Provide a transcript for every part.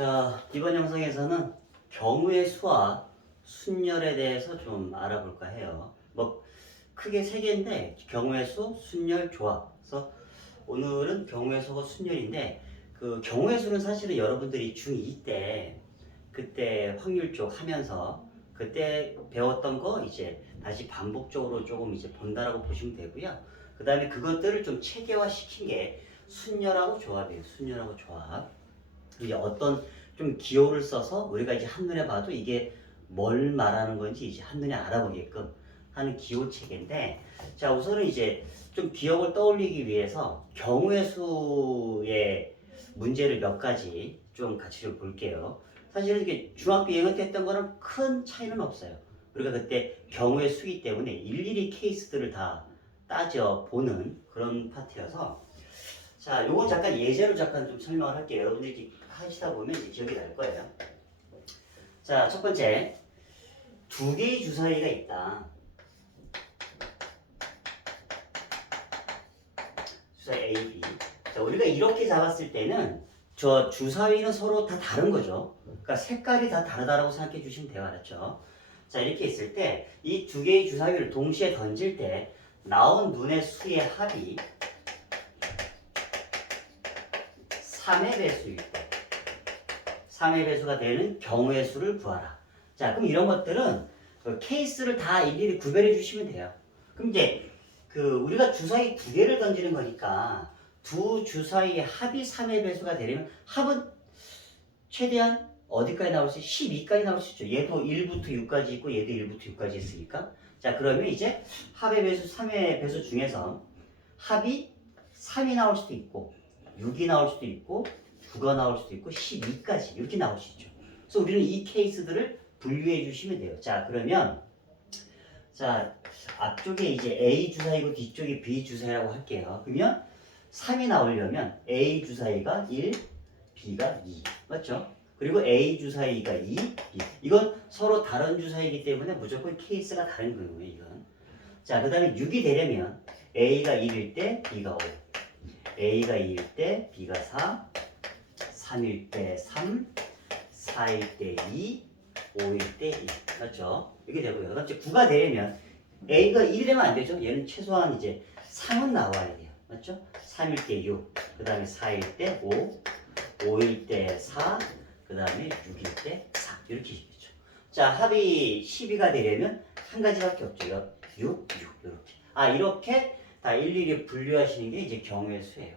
자, 이번 영상에서는 경우의 수와 순열에 대해서 좀 알아볼까 해요. 뭐 크게 세 개인데 경우의 수, 순열, 조합. 그래서 오늘은 경우의 수와 순열인데 그 경우의 수는 사실은 여러분들이 중2 때 그때 확률 쪽 하면서 그때 배웠던 거 이제 다시 반복적으로 조금 이제 본다라고 보시면 되고요. 그 다음에 그것들을 좀 체계화 시킨 게 순열하고 조합이에요. 순열하고 조합. 이제 어떤 좀 기호를 써서 우리가 이제 한눈에 봐도 이게 뭘 말하는 건지 이제 한눈에 알아보게끔 하는 기호 체계인데, 자, 우선은 이제 좀 기억을 떠올리기 위해서 경우의 수의 문제를 몇 가지 좀 같이 좀 볼게요. 사실은 이게 중학교 2학년 때 했던 거는 큰 차이는 없어요. 우리가 그때 경우의 수이기 때문에 일일이 케이스들을 다 따져보는 그런 파트여서, 자, 요건 잠깐 예제로 잠깐 좀 설명을 할게요. 여러분들이 하시다 보면 이제 기억이 날 거예요. 자, 첫 번째, 두 개의 주사위가 있다. 주사위 A, B. 자, 우리가 이렇게 잡았을 때는 저 주사위는 서로 다 다른 거죠. 그러니까 색깔이 다 다르다라고 생각해 주시면 돼요. 알았죠? 자, 이렇게 있을 때 이 두 개의 주사위를 동시에 던질 때 나온 눈의 수의 합이 3의 배수일 때 3의 배수가 되는 경우의 수를 구하라. 자, 그럼 이런 것들은 그 케이스를 다 일일이 구별해 주시면 돼요. 그럼 이제 그 우리가 주사위 두 개를 던지는 거니까 두 주사위의 합이 3의 배수가 되려면 합은 최대한 어디까지 나올 수 있어? 12까지 나올 수 있죠. 얘도 1부터 6까지 있고 얘도 1부터 6까지 있으니까. 자, 그러면 이제 합의 배수 3의 배수 중에서 합이 3이 나올 수도 있고 6이 나올 수도 있고 9가 나올 수도 있고 12까지 이렇게 나올 수 있죠. 그래서 우리는 이 케이스들을 분류해 주시면 돼요. 자, 그러면 자, 앞쪽에 이제 A 주사위고 뒤쪽에 B 주사위라고 할게요. 그러면 3이 나오려면 A 주사위가 1, B가 2. 맞죠? 그리고 A 주사위가 2, B. 이건 서로 다른 주사위이기 때문에 무조건 케이스가 다른 거예요, 이건. 자, 그 다음에 6이 되려면 A가 1일 때 B가 5. A가 2일 때 B가 4. 3일 때 3. 4일 때 2. 5일 때 1. 맞죠? 이렇게 되고요. 그다음 이제 9가 되려면 A가 1이 되면 안 되죠. 얘는 최소한 이제 3은 나와야 돼요. 맞죠? 3일 때 6. 그 다음에 4일 때 5. 5일 때 4. 그 다음에 6일 때 4. 이렇게 있겠죠. 자, 합이 12가 되려면 한 가지밖에 없죠. 6, 6. 이렇게. 아, 이렇게 다 일일이 분류하시는 게 이제 경우의 수예요.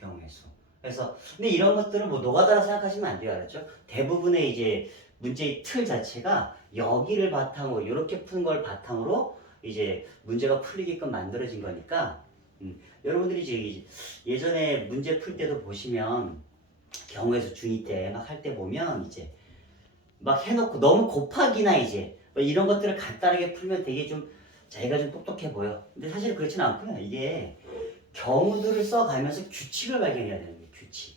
경우의 수. 그래서 근데 이런 것들은 뭐 노가다라 생각하시면 안 돼요. 알았죠? 대부분의 이제 문제의 틀 자체가 여기를 바탕으로 이렇게 푸는 걸 바탕으로 이제 문제가 풀리게끔 만들어진 거니까 여러분들이 이제 예전에 문제 풀 때도 보시면 경우의 수 중2 때 막 할 때 보면 이제 막 해놓고 너무 곱하기나 이제 뭐 이런 것들을 간단하게 풀면 되게 좀 자기가 좀 똑똑해 보여. 근데 사실 그렇지는 않고요. 이게 경우들을 써가면서 규칙을 발견해야 되는 거예요. 규칙.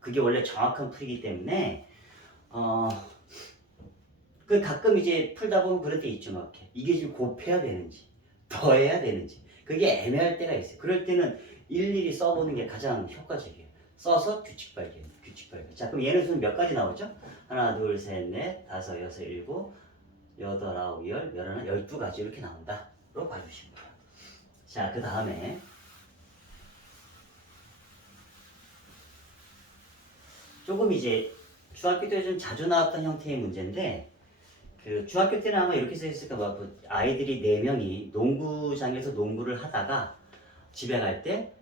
그게 원래 정확한 풀이기 때문에 그 가끔 이제 풀다 보면 그럴 때 있죠. 막 이렇게. 이게 지금 곱해야 되는지 더해야 되는지 그게 애매할 때가 있어요. 그럴 때는 일일이 써보는 게 가장 효과적이에요. 써서 규칙 발견, 규칙 발견. 자, 그럼 얘는 수는 몇 가지 나오죠? 하나, 둘, 셋, 넷, 다섯, 여섯, 일곱, 여덟, 아홉, 열, 열하나, 12가지 이렇게 나온다로 봐주시면 돼요. 자, 그 다음에 조금 이제 중학교 때 좀 자주 나왔던 형태의 문제인데 그 중학교 때는 아마 이렇게 써 있을까 봐 아이들이 4명이 농구장에서 농구를 하다가 집에 갈 때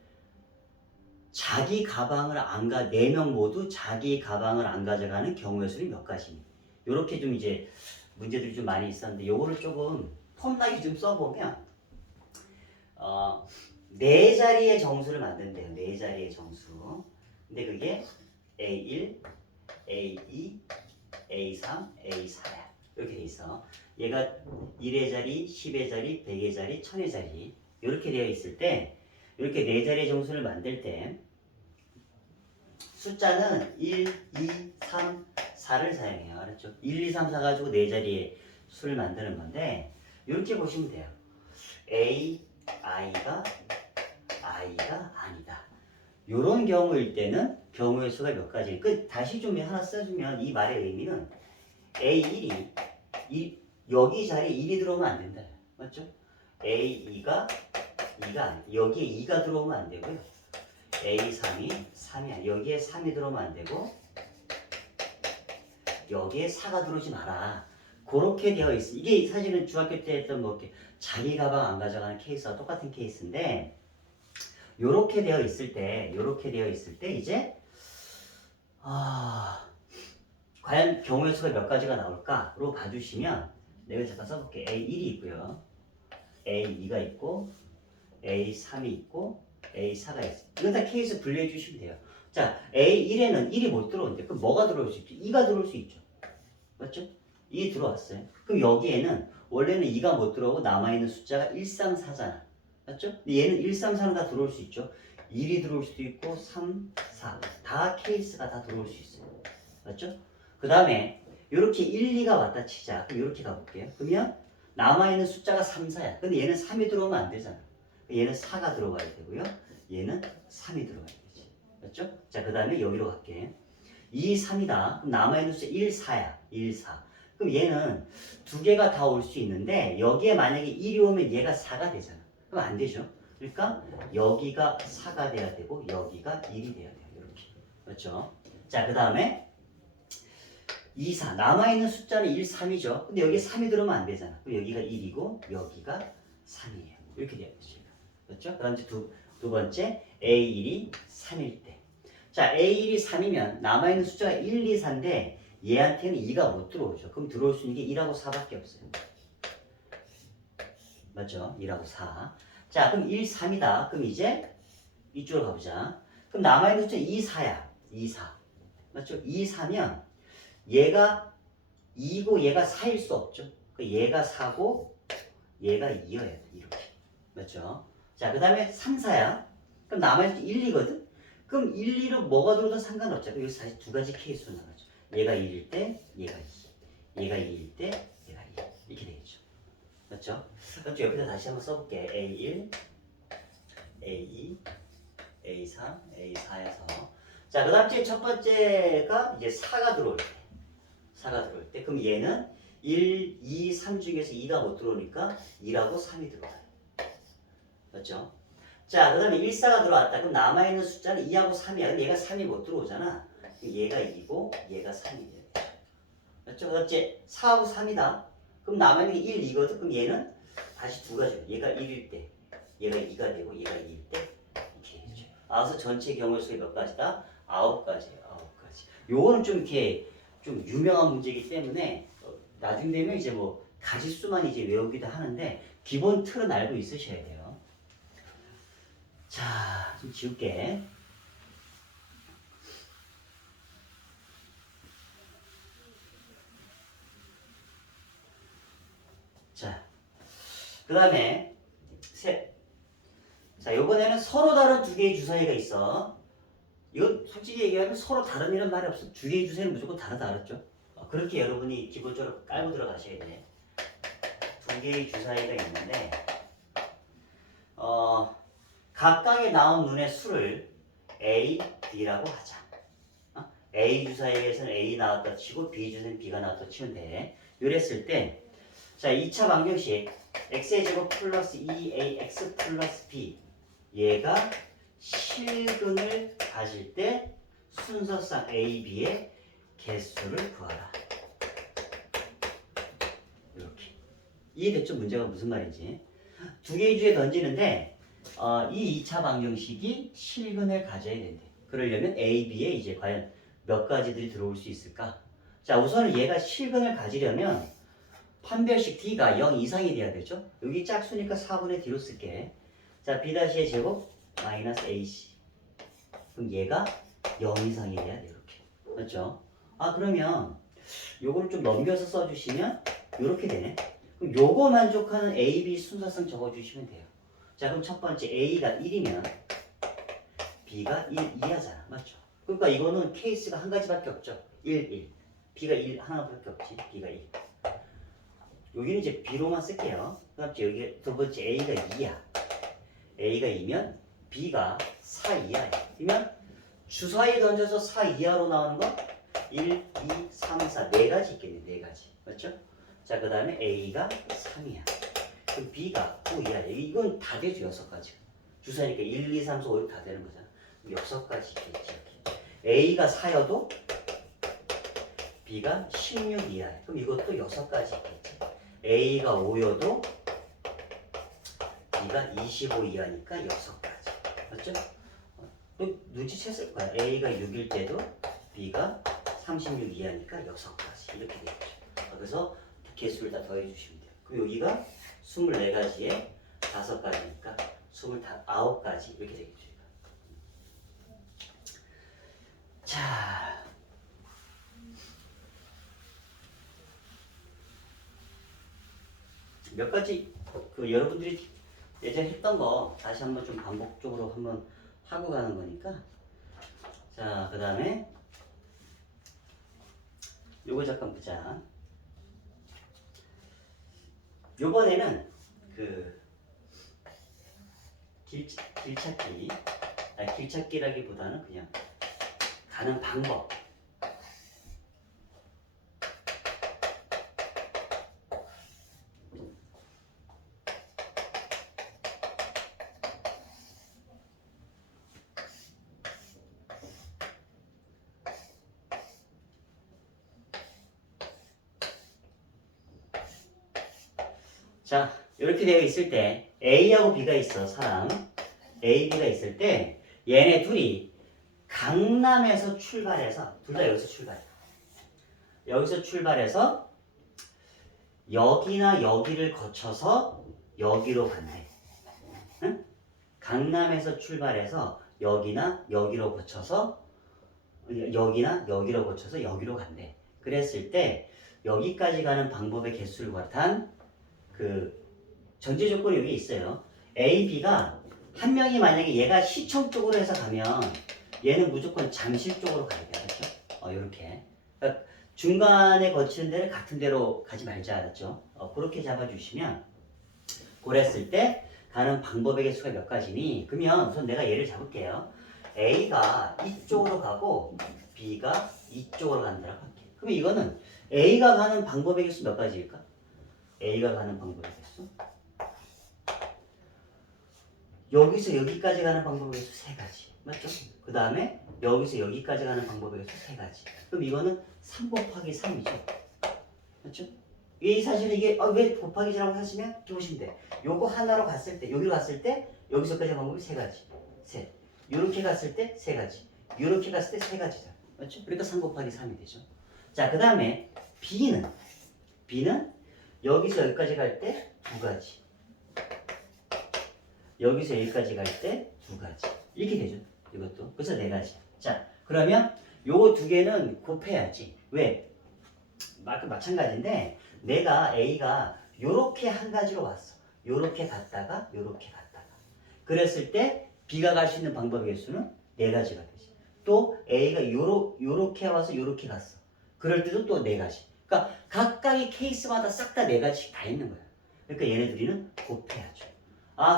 자기 가방을 안 가, 4명 모두 자기 가방을 안 가져가는 경우의 수는 몇 가지. 요렇게 좀 이제 문제들이 좀 많이 있었는데 요거를 조금 폼나게 좀 써보면 4자리의 정수를 만든대요. 4자리의 정수. 근데 그게 A1, A2, A3, A4야. 이렇게 돼 있어. 얘가 1의 자리, 10의 자리, 100의 자리, 1000의 자리 이렇게 되어 있을 때 이렇게 4자리의 정수를 만들 때 숫자는 1, 2, 3, 4를 사용해요. 알았죠? 1, 2, 3, 4 가지고 4자리의 수를 만드는 건데 이렇게 보시면 돼요. A, I가 아니다. 요런 경우일 때는 경우의 수가 몇 가지. 다시 좀 하나 써주면 이 말의 의미는 A1이 여기 자리에 1이 들어오면 안 된다. 맞죠? A2가 2가 여기에 2가 들어오면 안 되고요. A3이 3이야. 여기에 3이 들어오면 안 되고 여기에 4가 들어오지 마라. 그렇게 되어 있어. 이게 사실은 중학교 때 했던 뭐 이렇게 자기 가방 안 가져가는 케이스와 똑같은 케이스인데 요렇게 되어 있을 때 이제 과연 경우의 수가 몇 가지가 나올까로 봐주시면 내가 잠깐 써볼게. A1이 있고요. A2가 있고 A3이 있고 A4가 있어. 이건 다 케이스 분류해 주시면 돼요. 자, A1에는 1이 못 들어오는데 그럼 뭐가 들어올 수 있죠? 2가 들어올 수 있죠. 맞죠? 2 들어왔어요. 그럼 여기에는 원래는 2가 못 들어오고 남아있는 숫자가 1, 3, 4잖아. 맞죠? 근데 얘는 1, 3, 4는 다 들어올 수 있죠. 1이 들어올 수도 있고 3, 4. 다 케이스가 다 들어올 수 있어요. 맞죠? 그 다음에 이렇게 1, 2가 왔다 치자. 그럼 이렇게 가볼게요. 그러면 남아있는 숫자가 3, 4야. 근데 얘는 3이 들어오면 안 되잖아. 얘는 4가 들어가야 되고요. 얘는 3이 들어가야 되지. 맞죠? 자, 그 다음에 여기로 갈게. 2, 3이다. 그럼 남아있는 숫자 1, 4야. 1, 4. 그럼 얘는 두 개가 다 올 수 있는데 여기에 만약에 1이 오면 얘가 4가 되잖아. 그럼 안 되죠. 그러니까 여기가 4가 돼야 되고 여기가 1이 돼야 돼요. 이렇게. 맞죠? 자, 그 다음에 2, 4. 남아있는 숫자는 1, 3이죠. 근데 여기에 3이 들어오면 안 되잖아. 그럼 여기가 1이고 여기가 3이에요. 이렇게 돼야 되죠. 그렇죠? 그 다음 두 번째 A1이 3일 때. 자, A1이 3이면 남아있는 숫자가 1, 2, 4인데 얘한테는 2가 못 들어오죠. 그럼 들어올 수 있는 게 1하고 4밖에 없어요. 맞죠? 1하고 4. 자, 그럼 1, 3이다. 그럼 이제 이쪽으로 가보자. 그럼 남아있는 숫자 2, 4야. 2, 4. 맞죠? 2, 4면 얘가 2고 얘가 4일 수 없죠. 얘가 4고 얘가 2여야 돼. 이렇게. 맞죠? 자, 그 다음에 3, 4야. 그럼 남아있는 1, 2거든? 그럼 1, 2로 뭐가 들어도 상관없죠. 여기서 다시 두 가지 케이스로 나가죠. 얘가 1일 때, 얘가 2. 얘가 2일 때, 얘가 2. 이렇게 되겠죠. 맞죠? 그럼 옆에다 다시 한번 써볼게. A1, A2, A3, A4에서. 자, 그 다음 첫 번째가 이제 4가 들어올 때. 4가 들어올 때. 그럼 얘는 1, 2, 3 중에서 2가 못 들어오니까 2라고 3이 들어와요. 맞죠? 자, 그 다음에 1, 4가 들어왔다. 그럼 남아있는 숫자는 2하고 3이야. 근데 얘가 3이 못 들어오잖아. 얘가 2고 얘가 3이 돼요. 맞죠? 그 다음 4하고 3이다. 그럼 남아있는 게 1, 2거든. 그럼 얘는 다시 두 가지. 얘가 1일 때, 얘가 2가 되고 얘가 2일 때 이렇게 되죠. 그래서 전체 경우의 수가 몇 가지다? 9가지예요. 9가지. 요거는 좀 이렇게 좀 유명한 문제이기 때문에 나중 되면 이제 뭐 가지수만 이제 외우기도 하는데 기본 틀은 알고 있으셔야 돼요. 자, 좀 지울게. 자, 그 다음에 셋. 자, 요번에는 서로 다른 두 개의 주사위가 있어. 이건 솔직히 얘기하면 서로 다른 이란 말이 없어. 두 개의 주사위는 무조건 다르다, 알았죠? 그렇게 여러분이 기본적으로 깔고 들어가셔야 돼. 두 개의 주사위가 있는데, 각각의 나온 눈의 수를 A, B라고 하자. A 주사위에서는 A 나왔다 치고 B 주사위는 B가 나왔다 치면 돼. 이랬을 때, 자, 2차 방정식 x의 제곱 플러스 2ax 플러스 b 얘가 실근을 가질 때 순서상 a, b의 개수를 구하라. 이렇게. 이해됐죠? 문제가 무슨 말인지. 두 개의 주에 던지는데 이 2차 방정식이 실근을 가져야 된대. 그러려면 a, b에 이제 과연 몇 가지들이 들어올 수 있을까? 자, 우선은 얘가 실근을 가지려면 판별식 D가 0 이상이 돼야 되죠? 여기 짝수니까 4분의 D로 쓸게. 자, B-의 제곱 마이너스 AC. 그럼 얘가 0 이상이 돼야 돼, 이렇게. 맞죠? 그러면 요거를 좀 넘겨서 써주시면 이렇게 되네. 그럼 요거 만족하는 A, B 순서상 적어주시면 돼요. 자, 그럼 첫 번째 A가 1이면 B가 1, 2하잖아. 맞죠? 그러니까 이거는 케이스가 한 가지밖에 없죠. 1, 1. B가 1 하나밖에 없지. B가 1. 여기는 이제 B로만 쓸게요. 그 다음 여기 두 번째 A가 2야. A가 2면 B가 4 이하야. 그러면 주사위 던져서 4 이하로 나오는 거 1, 2, 3, 4 네 가지 있겠네. 네 가지. 맞죠? 자, 그 다음에 A가 3이야. 그럼 B가 5 이하야. 이건 다 되죠. 6가지. 주사니까 1, 2, 3, 4, 5, 6 다 되는 거잖아. 6가지 있겠지. 이렇게. A가 4여도 B가 16 이하야. 그럼 이것도 6가지 있겠지. A가 5여도 B가 25 이하니까 6가지. 맞죠? 눈치챘을 거야. A가 6일 때도 B가 36 이하니까 6가지. 이렇게 되겠죠. 그래서 개수를 다 더해주시면 돼요. 그럼 여기가 24가지에 5가지니까 29가지 이렇게 되겠죠. 자, 몇 가지 여러분들이 예전에 했던 거 다시 한번 좀 반복적으로 한번 하고 가는 거니까. 자, 그 다음에 요거 잠깐 보자. 요번에는 그 길찾기, 길찾기라기보다는 그냥 가는 방법. 자, 이렇게 되어 있을 때 A하고 B가 있어. 사람 A, B가 있을 때 얘네 둘이 강남에서 출발해서 둘 다 여기서 출발해. 여기서 출발해서 여기나 여기를 거쳐서 여기로 간대. 응? 강남에서 출발해서 여기나 여기로 거쳐서 여기로 간대. 그랬을 때 여기까지 가는 방법의 개수를 구한 그 전제 조건이 여기 있어요. A, B가 한 명이 만약에 얘가 시청 쪽으로 해서 가면 얘는 무조건 잠실 쪽으로 가야 돼. 알았죠? 요렇게. 그러니까 중간에 거치는 데를 같은 데로 가지 말자. 알았죠? 그렇게 잡아주시면 그랬을 때 가는 방법의 개수가 몇 가지니? 그러면 우선 내가 얘를 잡을게요. A가 이쪽으로 가고 B가 이쪽으로 간다고 할게. 그러면 이거는 A가 가는 방법의 개수 몇 가지일까? A가 가는 방법의 개수. 여기서 여기까지 가는 방법의 개수 3가지. 맞죠? 그 다음에 여기서 여기까지 가는 방법의 개수 3가지. 그럼 이거는 3 곱하기 3이죠. 맞죠? 이 사실 이게 왜 곱하기 3이라고 하시면 이렇게 보시면 돼. 요거 하나로 갔을 때, 여기로 갔을 때 여기서까지 방법이 3가지. 셋. 요렇게 갔을 때 3가지. 요렇게 갔을 때 3가지다. 맞죠? 그러니까 3 곱하기 3이 되죠. 자, 그 다음에 B는 여기서 여기까지 갈 때 2가지. 여기서 여기까지 갈 때 2가지. 이렇게 되죠. 이것도. 그래서 4가지. 자, 그러면 요 2개는 곱해야지. 왜? 마찬가지인데 내가 A가 요렇게 한 가지로 왔어. 요렇게 갔다가 요렇게 갔다가. 그랬을 때 B가 갈 수 있는 방법의 개수는 4가지가 되지. 또 A가 요렇게 와서 요렇게 갔어. 그럴 때도 또 4가지. 그러니까 각각의 케이스마다 싹 다 4가지씩 다 있는 거야. 그러니까 얘네들이는 곱해야죠.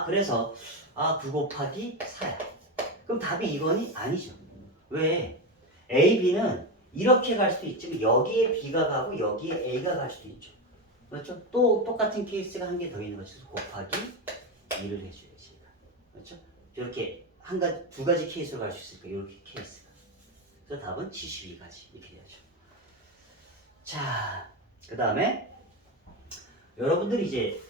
그래서 9 곱하기 4야. 그럼 답이 이거니? 아니죠. 왜? A, B는 이렇게 갈 수도 있지만 여기에 B가 가고 여기에 A가 갈 수도 있죠. 그렇죠? 또 똑같은 케이스가 한 개 더 있는 거죠. 곱하기 2를 해줘야지. 그렇죠? 이렇게 2가지 케이스로 갈 수 있으니까 이렇게 케이스가. 그래서 답은 72가지 이렇게 되죠. 자, 그 다음에 여러분들이 이제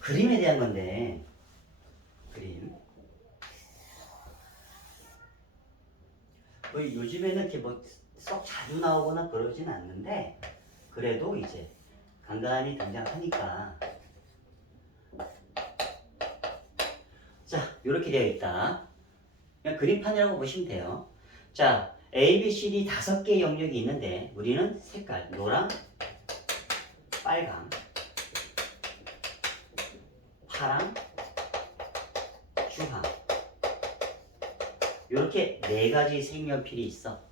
그림에 대한 건데 그림 요즘에는 이렇게 썩 자주 나오거나 그러진 않는데 그래도 이제 간간히 등장하니까 자, 이렇게 되어 있다. 그냥 그림판이라고 보시면 돼요. 자, A, B, C, D 5개의 영역이 있는데 우리는 색깔 노랑, 빨강, 파랑, 주황 이렇게 4가지 색연필이 있어.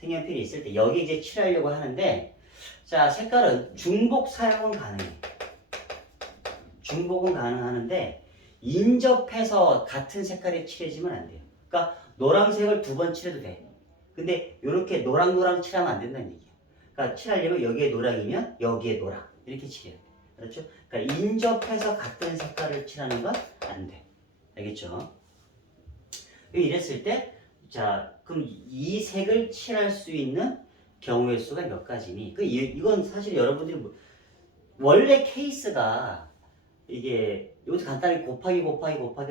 색연필이 있을 때 여기 이제 칠하려고 하는데 자, 색깔은 중복 사용은 가능해. 중복은 가능하는데 인접해서 같은 색깔에 칠해지면 안 돼요. 그러니까 노란색을 2번 칠해도 돼. 근데 이렇게 노랑노랑 칠하면 안 된다는 얘기야. 그러니까 칠하려면 여기에 노랑이면 여기에 노랑 이렇게 칠해야 돼. 그렇죠? 그러니까 인접해서 같은 색깔을 칠하는 건 안 돼. 알겠죠? 이랬을 때, 자, 그럼 이 색을 칠할 수 있는 경우의 수가 몇 가지니? 이건 사실 여러분들이 원래 케이스가 이게 이것도 간단히 곱하기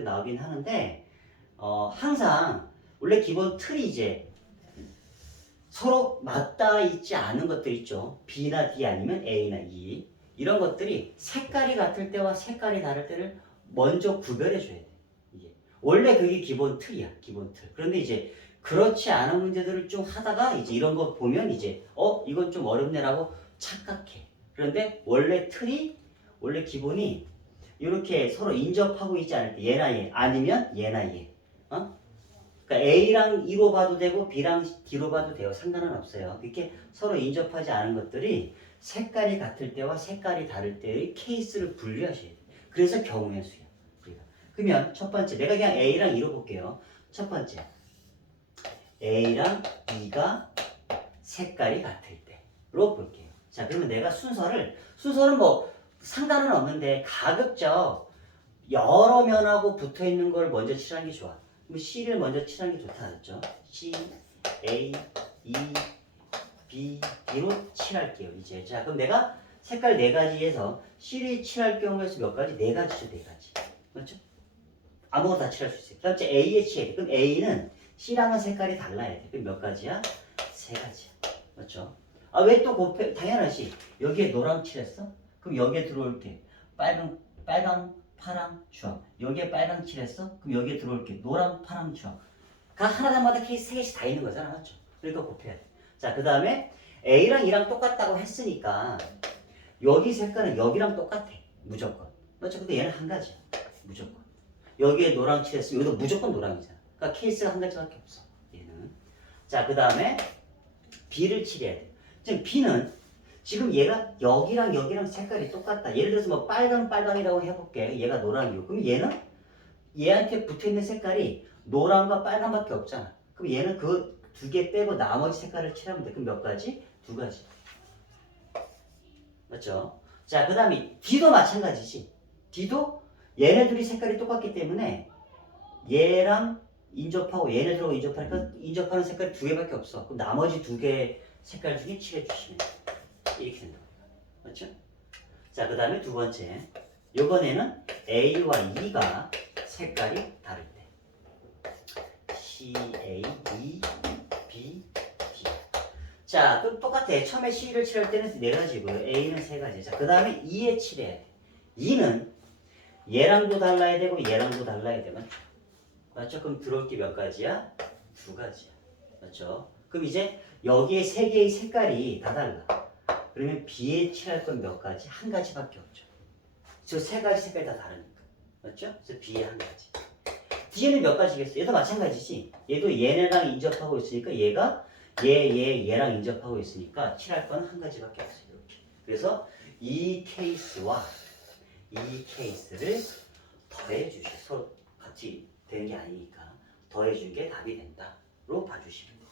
나오긴 하는데, 항상 원래 기본 틀이 이제 서로 맞닿아 있지 않은 것들 있죠. B나 D 아니면 A나 E. 이런 것들이 색깔이 같을 때와 색깔이 다를 때를 먼저 구별해 줘야 돼. 이게 원래 그게 기본 틀이야, 기본 틀. 그런데 이제 그렇지 않은 문제들을 좀 하다가 이제 이런 거 보면 이제 이건 좀 어렵네라고 착각해. 그런데 원래 틀이 원래 기본이 이렇게 서로 인접하고 있지 않을 때 얘나 얘 아니면 얘나 얘. 그러니까 A랑 E로 봐도 되고 B랑 D로 봐도 돼요. 상관은 없어요. 이렇게 서로 인접하지 않은 것들이 색깔이 같을 때와 색깔이 다를 때의 케이스를 분류하셔야 돼요. 그래서 경우의 수야. 그러면 첫 번째, 내가 그냥 A랑 E로 볼게요. 첫 A랑 E가 색깔이 같을 때로 볼게요. 자, 그러면 내가 순서는 뭐 상관은 없는데 가급적 여러 면하고 붙어 있는 걸 먼저 칠하는 게 좋아. 그럼 C를 먼저 칠하는 게 좋다 그랬죠? C, A, E, B, D로 칠할게요. 이제 자, 그럼 내가 색깔 4가지에서 C를 칠할 경우에 몇 가지? 4가지죠, 4가지. 그렇죠? 아무거나 다 칠할 수 있어요. 그 다음 A에 칠해야 돼. 그럼 A는 C랑은 색깔이 달라야 돼. 그럼 몇 가지야? 3가지야. 맞죠? 아, 왜 또 곱해? 당연하지. 여기에 노랑 칠했어? 그럼 여기에 들어올게. 빨강, 파랑, 주황. 여기에 빨강 칠했어? 그럼 여기에 들어올게. 노랑, 파랑, 주황. 각 하나마다 케이스 3개씩 다 있는 거잖아. 맞죠? 그러니까 곱해야 돼. 자, 그 다음에 A랑 E랑 똑같다고 했으니까 여기 색깔은 여기랑 똑같아. 무조건. 맞죠? 근데 얘는 한 가지야. 무조건. 여기에 노랑 칠했으면 여기도 무조건 노랑이잖아. 그러니까 케이스가 한 가지밖에 없어. 얘는. 자, 그 다음에 B를 칠해야 돼. 지금 B는 지금 얘가 여기랑 색깔이 똑같다. 예를 들어서 뭐 빨강이라고 해볼게. 얘가 노랑이고. 그럼 얘는 얘한테 붙어있는 색깔이 노랑과 빨강밖에 없잖아. 그럼 얘는 그 2개 빼고 나머지 색깔을 칠하면 돼. 그럼 몇 가지? 2가지. 맞죠? 자, 그 다음에 D도 마찬가지지. D도 얘네들이 색깔이 똑같기 때문에 얘랑 인접하고 얘네들하고 인접하니까 인접하는 색깔이 2개밖에 없어. 그럼 나머지 2개 색깔 중에 칠해주시면 돼. 이렇게 된다. 맞죠? 자, 그 다음에 두 번째. 이번에는 A와 E가 색깔이 다를 때. C, A, E, B, D. 자, 그럼 똑같아. 처음에 C를 칠할 때는 4가지고요. A는 3가지. 자, 그 다음에 E에 칠해야 돼. E는 얘랑도 달라야 되고 얘랑도 달라야 되면 맞죠? 그럼 들어올 게 몇 가지야? 2가지야. 맞죠? 그럼 이제 여기에 3개의 색깔이 다 달라. 그러면 B에 칠할 건 몇 가지? 1가지밖에 없죠. 저 3가지 색깔이 다 다르니까. 맞죠? 그래서 B에 1가지. D에는 몇 가지겠어? 얘도 마찬가지지. 얘도 얘네랑 인접하고 있으니까 얘가 얘랑 인접하고 있으니까 칠할 건 1가지밖에 없어요. 이렇게. 그래서 이 케이스와 이 케이스를 더해 주셔. 서로 같이 되는 게 아니니까 더해 준 게 답이 된다로 봐주시면 돼요.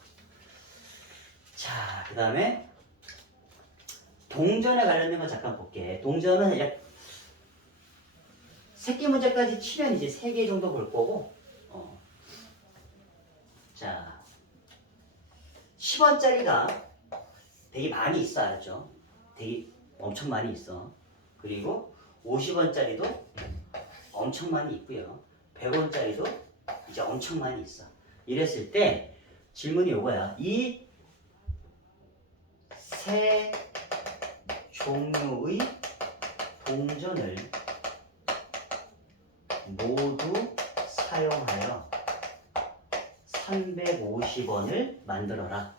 자, 그 다음에 동전에 관련된 거 잠깐 볼게. 동전은 약 3개 문제까지 치면 이제 3개 정도 볼 거고, 자, 10원짜리가 되게 많이 있어, 알죠? 되게 엄청 많이 있어. 그리고 50원짜리도 엄청 많이 있고요. 100원짜리도 이제 엄청 많이 있어. 이랬을 때 질문이 요거야. 이 세 종류의 동전을 모두 사용하여 350원을 만들어라.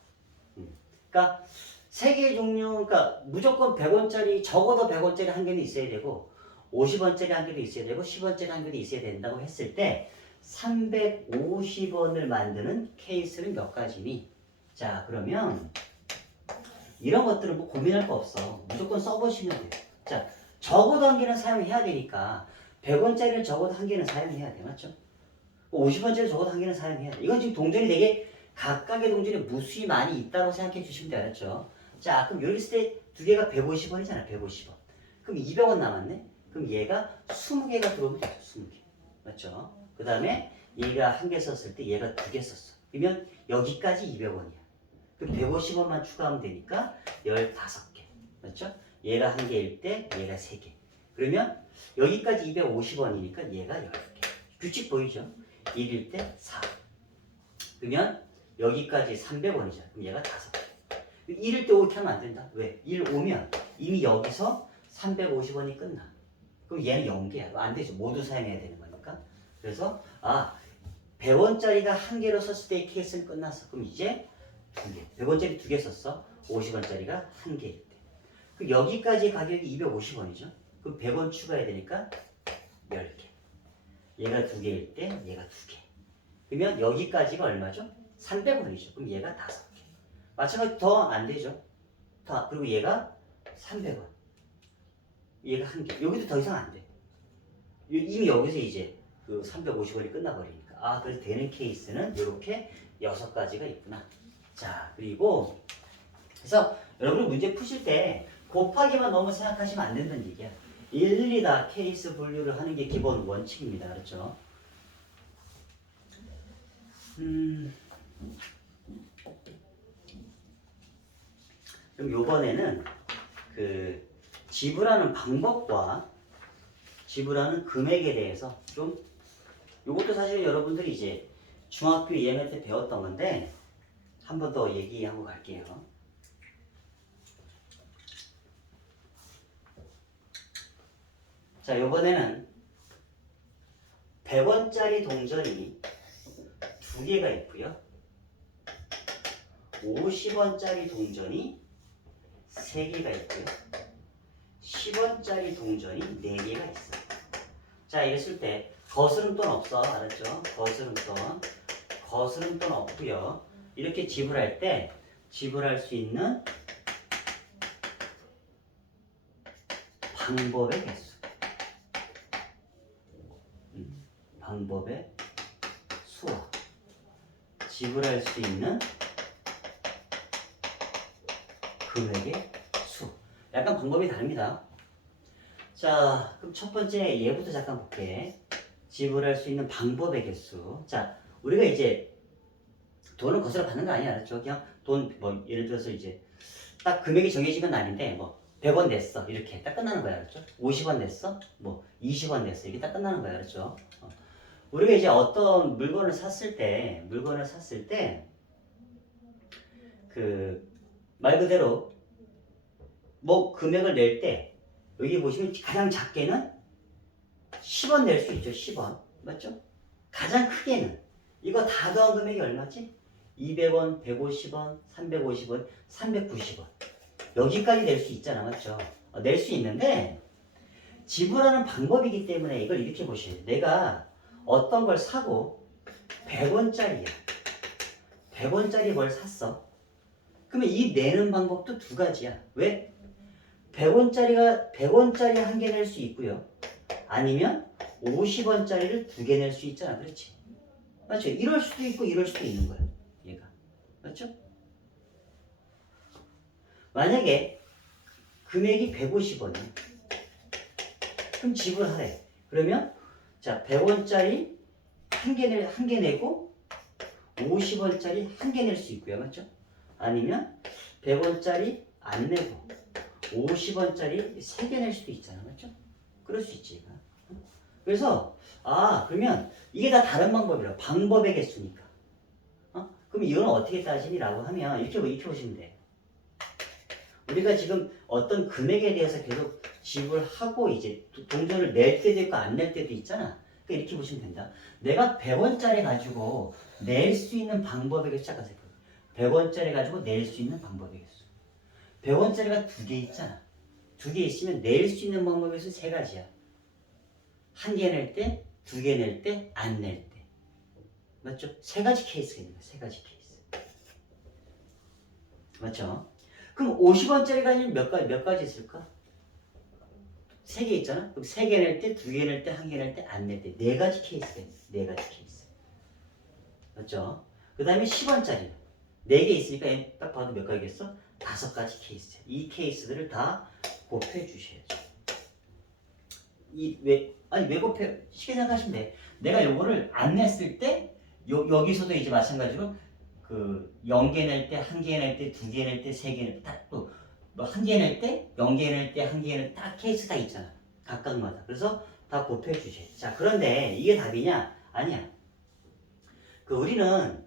그러니까 3개의 종류, 그러니까 무조건 100원짜리, 적어도 100원짜리 한 개는 있어야 되고 50원짜리 한 개도 있어야 되고 10원짜리 한 개도 있어야 된다고 했을 때 350원을 만드는 케이스는 몇 가지니? 자, 그러면 이런 것들은 뭐 고민할 거 없어. 무조건 써보시면 돼요. 자, 적어도 한 개는 사용해야 되니까 100원짜리를 적어도 한 개는 사용해야 돼. 맞죠? 50원짜리 적어도 한 개는 사용해야 돼. 이건 지금 동전이 되게 각각의 동전에 무수히 많이 있다고 생각해 주시면 돼요. 알았죠? 자, 그럼 여기 있을 때 두 개가 150원이잖아. 150원. 그럼 200원 남았네? 그럼 얘가 20개가 들어오면 되죠. 20개. 맞죠? 그 다음에 얘가 한 개 썼을 때 얘가 두 개 썼어. 그러면 여기까지 200원이야. 그럼 150원만 추가하면 되니까 15개. 맞죠? 얘가 한 개일 때 얘가 3개. 그러면 여기까지 250원이니까 얘가 10개. 규칙 보이죠? 1일 때 4. 그러면 여기까지 300원이잖아. 그럼 얘가 5개. 1일 때 이렇게 하면 안 된다. 왜? 1 오면 이미 여기서 350원이 끝나. 그럼 얘는 0개야. 안 되죠. 모두 사용해야 되는 거니까. 그래서 100원짜리가 한 개로 썼을 때의 케이스는 끝났어. 그럼 이제 2개. 100원짜리 2개 썼어. 50원짜리가 한 개일 때. 그럼 여기까지 가격이 250원이죠. 그럼 100원 추가해야 되니까 10개. 얘가 2개일 때 얘가 2개. 그러면 여기까지가 얼마죠? 300원이죠. 그럼 얘가 5개. 마찬가지로 더 안 되죠. 그리고 얘가 300원. 얘가 한 개. 여기도 더 이상 안 돼. 이미 여기서 이제 그 350원이 끝나버리니까. 그래서 되는 케이스는 이렇게 6가지가 있구나. 자, 그리고 그래서 여러분이 문제 푸실 때 곱하기만 너무 생각하시면 안 된다는 얘기야. 일일이 다 케이스 분류를 하는 게 기본 원칙입니다. 그렇죠? 그럼 요번에는 그 지불하는 방법과 지불하는 금액에 대해서 좀 요것도 사실 여러분들이 이제 중학교 2학년 때 배웠던 건데 한 번 더 얘기하고 갈게요. 자, 요번에는 100원짜리 동전이 2개가 있고요. 50원짜리 동전이 3개가 있고요. 10원짜리 동전이 4개가 있어요. 자, 이랬을 때 거스름돈 없어. 알았죠? 거스름돈 없고요. 이렇게 지불할 때 지불할 수 있는 방법의 개수. 방법의 수와 지불할 수 있는 금액의 수. 약간 방법이 다릅니다. 자, 그럼 첫 번째 얘부터 잠깐 볼게. 지불할 수 있는 방법의 개수. 자, 우리가 이제 돈을 거슬러 받는 거 아니야. 알았죠? 그냥 돈, 예를 들어서 이제 딱 금액이 정해지면 아닌데, 100원 냈어. 이렇게 딱 끝나는 거야. 알았죠? 50원 냈어? 20원 냈어. 이게 딱 끝나는 거야. 알았죠? 우리가 이제 어떤 물건을 샀을 때, 말 그대로, 금액을 낼 때, 여기 보시면 가장 작게는 10원 낼 수 있죠. 10원. 맞죠? 가장 크게는, 이거 다 더한 금액이 얼마지? 200원, 150원, 350원, 390원. 여기까지 낼 수 있잖아. 맞죠? 낼 수 있는데, 지불하는 방법이기 때문에 이걸 이렇게 보셔야 돼. 내가 어떤 걸 사고 100원짜리야. 100원짜리 뭘 샀어. 그러면 이 내는 방법도 두 가지야. 왜? 100원짜리 한 개 낼 수 있고요. 아니면 50원짜리를 2개 낼 수 있잖아. 그렇지? 맞죠? 이럴 수도 있고 이럴 수도 있는 거야. 얘가. 맞죠? 만약에 금액이 150원이야. 그럼 지불하래. 그러면 자, 100원짜리 한 개 내고 50원짜리 한 개 낼 수 있고요. 맞죠? 아니면 100원짜리 안 내고 50원짜리 3개 낼 수도 있잖아. 맞죠? 그럴 수 있지. 그래서 그러면 이게 다 다른 방법이라 방법의 개수니까. 그럼 이건 어떻게 따지니라고 하면 이렇게 보시면 돼. 우리가 지금 어떤 금액에 대해서 계속 지불하고 이제 동전을 낼 때도 있고 안 낼 때도 있잖아. 그러니까 이렇게 보시면 된다. 내가 100원짜리 가지고 낼 수 있는 방법의 개수 잠깐 생각해. 100원짜리 가지고 낼 수 있는 방법의 개수. 100원짜리가 2개 있잖아. 2개 있으면 낼 수 있는 방법의 개수 3가지야. 한 개 낼 때, 2개 낼 때, 안 낼 때. 맞죠? 3가지 케이스가 있는 거야. 3가지 케이스. 맞죠? 그럼 50원짜리가 아니면 몇 가지 있을까? 세 개 있잖아. 그럼 세 개 낼 때, 두 개 낼 때, 한 개 낼 때, 안 낼 때. 네 가지 케이스가 있네. 네 가지 케이스. 맞죠? 그 다음에 10원짜리. 네 개 있으니까 딱 봐도 몇 가지겠어? 5가지 케이스. 이 케이스들을 다 곱해 주셔야죠. 왜 곱해? 쉽게 생각하시면 돼. 내가 요거를 안 냈을 때, 여기서도 이제 마찬가지로, 0개 낼 때, 1개 낼 때, 2개 낼 때, 3개 낼 때, 딱 또, 뭐 1개 낼 때, 0개 낼 때, 1개 낼 때, 딱 케이스 다 있잖아. 각각마다. 그래서 다 곱해 주셔야 돼. 자, 그런데 이게 답이냐? 아니야. 우리는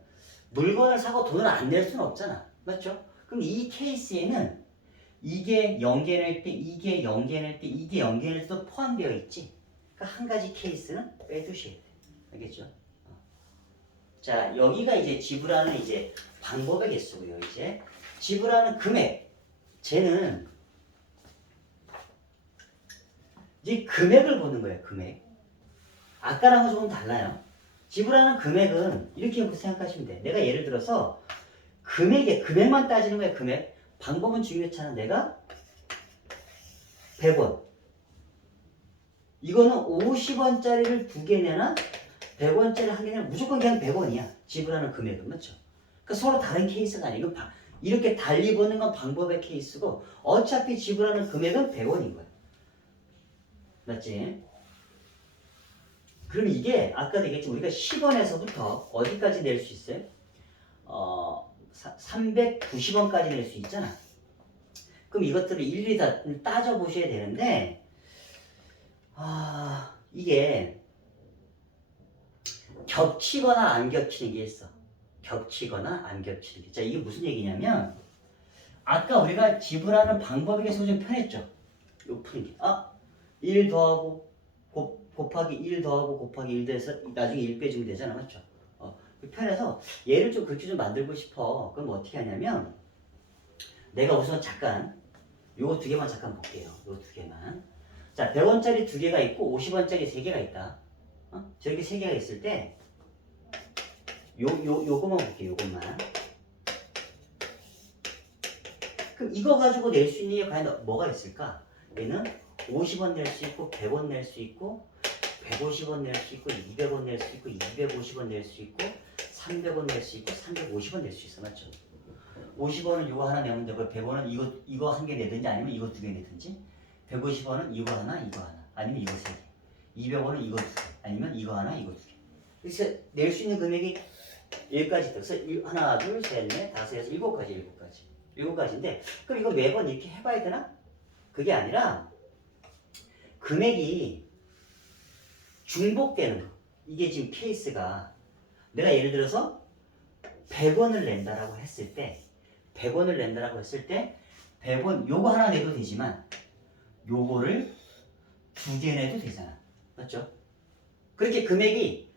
물건을 사고 돈을 안 낼 수는 없잖아. 맞죠? 그럼 이 케이스에는 이게 0개 낼 때, 이게 0개 낼 때, 이게 0개 낼 때도 포함되어 있지. 그러니까 한 가지 케이스는 빼두셔야 돼. 알겠죠? 자, 여기가 이제 지불하는 이제 방법의 개수고요. 이제 지불하는 금액. 쟤는 이제 금액을 보는 거예요. 금액. 아까랑은 조금 달라요. 지불하는 금액은 이렇게 생각하시면 돼. 내가 예를 들어서 금액만 따지는 거야. 금액. 방법은 중요했잖아. 내가 100원. 이거는 50원짜리를 2개 내나 100원짜리 한 개 내나 무조건 그냥 100원이야. 지불하는 금액은. 맞죠? 그러니까 서로 다른 케이스가 아니고 이렇게 달리 보는 건 방법의 케이스고 어차피 지불하는 금액은 100원인 거야. 맞지? 그럼 이게 아까도 얘기했지만 우리가 10원에서부터 어디까지 낼 수 있어요? 390원까지 낼 수 있잖아. 그럼 이것들을 일일이 다 따져보셔야 되는데 이게 겹치거나 안 겹치는 게 있어. 겹치거나 안 겹치는 게. 자, 이게 무슨 얘기냐면 아까 우리가 지불하는 방법에 대해서 좀 편했죠. 요 푸는 게. 1 더하고 곱하기 1 더하고 곱하기 1 돼서 나중에 1 빼주면 되잖아. 맞죠? 편해서 얘를 좀 그렇게 좀 만들고 싶어. 그럼 어떻게 하냐면 내가 우선 잠깐 요거 2개만 잠깐 볼게요. 요거 2개만. 자, 100원짜리 2개가 있고 50원짜리 3개가 있다. 저렇게 3개가 있을 때 요거만 볼게요. 요것만. 그럼 이거 가지고 낼 수 있는 게 과연 뭐가 있을까? 얘는 50원 낼 수 있고 100원 낼 수 있고 150원 낼 수 있고 200원 낼 수 있고 250원 낼 수 있고 300원 낼 수 있고 350원 낼 수 있어. 맞죠? 50원은 이거 하나 내면 되고 100원은 이거 한 개 내든지 아니면 이거 2개 내든지 150원은 이거 하나 이거 하나 아니면 이거 3개 200원은 이거 2개 아니면 이거 하나 이거 2개. 그래서 낼 수 있는 금액이 여기까지 있다. 그래서 하나 둘 셋 넷 다섯 여섯 7가지인데 그럼 이거 매번 이렇게 해봐야 되나? 그게 아니라 금액이 중복되는 거. 이게 지금 케이스가 내가 예를 들어서 100원을 낸다라고 했을 때 100원 요거 하나 내도 되지만 요거를 2개 내도 되잖아. 맞죠? 그렇게 금액이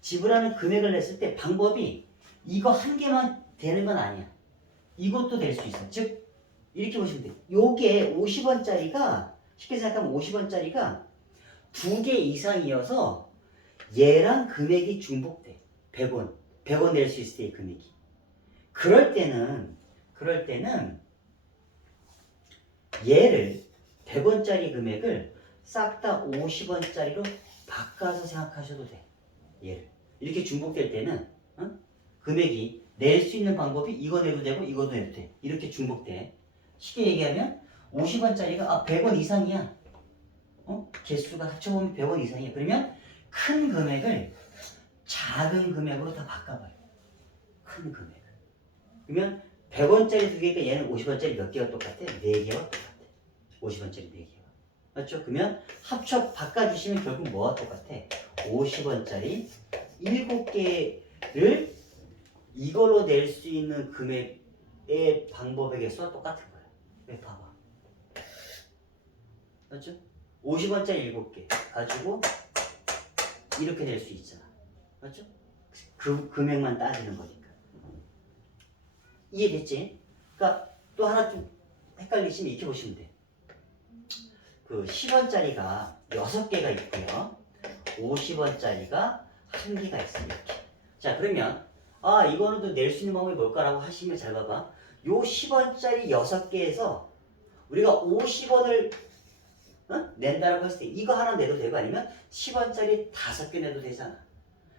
지불하는 금액을 냈을 때 방법이 이거 한 개만 되는 건 아니야. 이것도 될 수 있어. 즉 이렇게 보시면 돼. 요게 50원짜리가 쉽게 생각하면 50원짜리가 2개 이상이어서 얘랑 금액이 중복돼. 100원 낼 수 있을 때의 금액이. 그럴 때는 얘를 100원짜리 금액을 싹 다 50원짜리로 바꿔서 생각하셔도 돼. 얘를. 이렇게 중복될 때는 금액이 낼 수 있는 방법이 이거 내도 되고 이거도 내도 돼. 이렇게 중복돼. 쉽게 얘기하면 50원짜리가 100원 이상이야. 개수가 합쳐보면 100원 이상이야. 그러면 큰 금액을 작은 금액으로 다 바꿔봐요. 큰 금액을. 그러면 100원짜리 2개니까 얘는 50원짜리 몇 개가 똑같아? 4개와 똑같아. 50원짜리 4개와. 맞죠? 그러면 합쳐 바꿔주시면 결국 뭐가 똑같아? 50원짜리 7개를 이걸로 낼 수 있는 금액의 방법의 개수와 똑같은 거야. 여기 봐봐. 맞죠? 50원짜리 7개 가지고 이렇게 낼 수 있잖아. 맞죠? 그 금액만 따지는 거니까. 이해됐지? 그러니까 또 하나 좀 헷갈리시면 이렇게 보시면 돼. 10원짜리가 6개가 있고요. 50원짜리가 1개가 있어요. 이렇게. 자, 그러면 이거는 또 낼 수 있는 방법이 뭘까라고 하시면 잘 봐봐. 요 10원짜리 6개에서 우리가 50원을 낸다라고 했을 때 이거 하나 내도 되고 아니면 10원짜리 5개 내도 되잖아.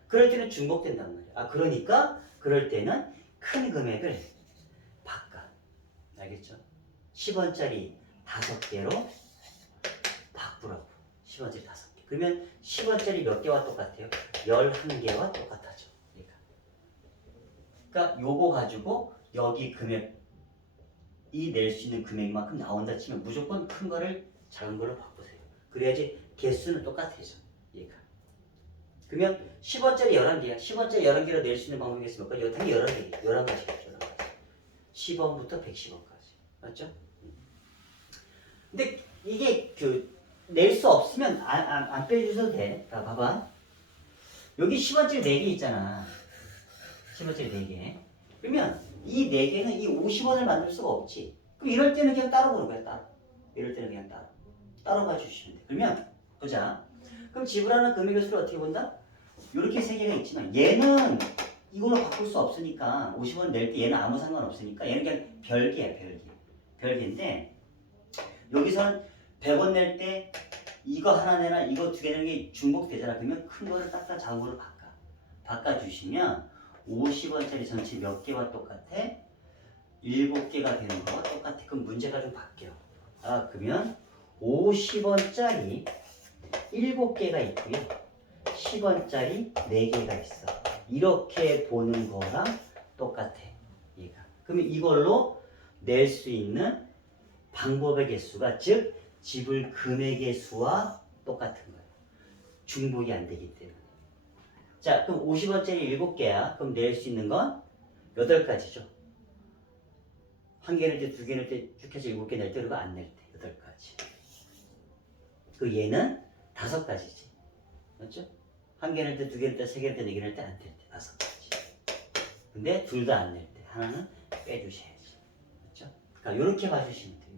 그럴 때는 중복된단 말이야. 그러니까 그럴 때는 큰 금액을 바꿔. 알겠죠? 10원짜리 5개로 바꾸라고. 10원짜리 5개. 그러면 10원짜리 몇 개와 똑같아요? 11개와 똑같아져. 그러니까 요거 가지고 여기 금액이 낼 수 있는 금액만큼 나온다 치면 무조건 큰 거를 작은 걸로 바꾸세요. 그래야지 개수는 똑같아져. 얘가. 그러면 10원짜리 11개야. 10원짜리 11개로 낼 수 있는 방법이 있습니까? 여탕이 11개, 11가지겠죠. 10원부터 110원까지. 맞죠? 근데 이게 낼 수 없으면 안 빼주셔도 돼. 자, 봐봐. 여기 10원짜리 4개 있잖아. 10원짜리 4개. 그러면 이 4개는 이 50원을 만들 수가 없지. 그럼 이럴 때는 그냥 따로 보는 거야, 따로. 이럴 때는 그냥 따로. 따로 봐주시면 돼. 그러면, 보자. 그럼 지불하는 금액의 수를 어떻게 본다? 이렇게 3개가 있지만 얘는 이걸로 바꿀 수 없으니까 50원 낼 때 얘는 아무 상관없으니까 얘는 그냥 별개야, 별개. 별개인데 여기서는 100원 낼 때 이거 하나 내나 이거 2개 내는 게 중복되잖아. 그러면 큰 거를 딱 작은 거로 바꿔주시면 50원짜리 전체 몇 개와 똑같아? 7개가 되는 거와 똑같아. 그럼 문제가 좀 바뀌어. 그러면 50원짜리 7개가 있고요. 10원짜리 4개가 있어. 이렇게 보는 거랑 똑같아. 얘가. 그러면 이걸로 낼 수 있는 방법의 개수가 즉 지불 금액의 수와 똑같은 거예요. 중복이 안 되기 때문에. 자, 그럼 50원짜리 7개야. 그럼 낼 수 있는 건 8가지죠. 1개 낼 때, 2개 낼 때, 쭉 해서 7개 낼 때, 그리고 안 낼 때, 8가지. 그 얘는 5가지지. 맞죠? 1개 낼 때, 2개 낼 때, 3개 낼 때, 4개 낼 때, 안 낼 때, 5가지. 근데 둘 다 안 낼 때, 하나는 빼주셔야지. 맞죠? 그러니까 이렇게 봐주시면 돼요.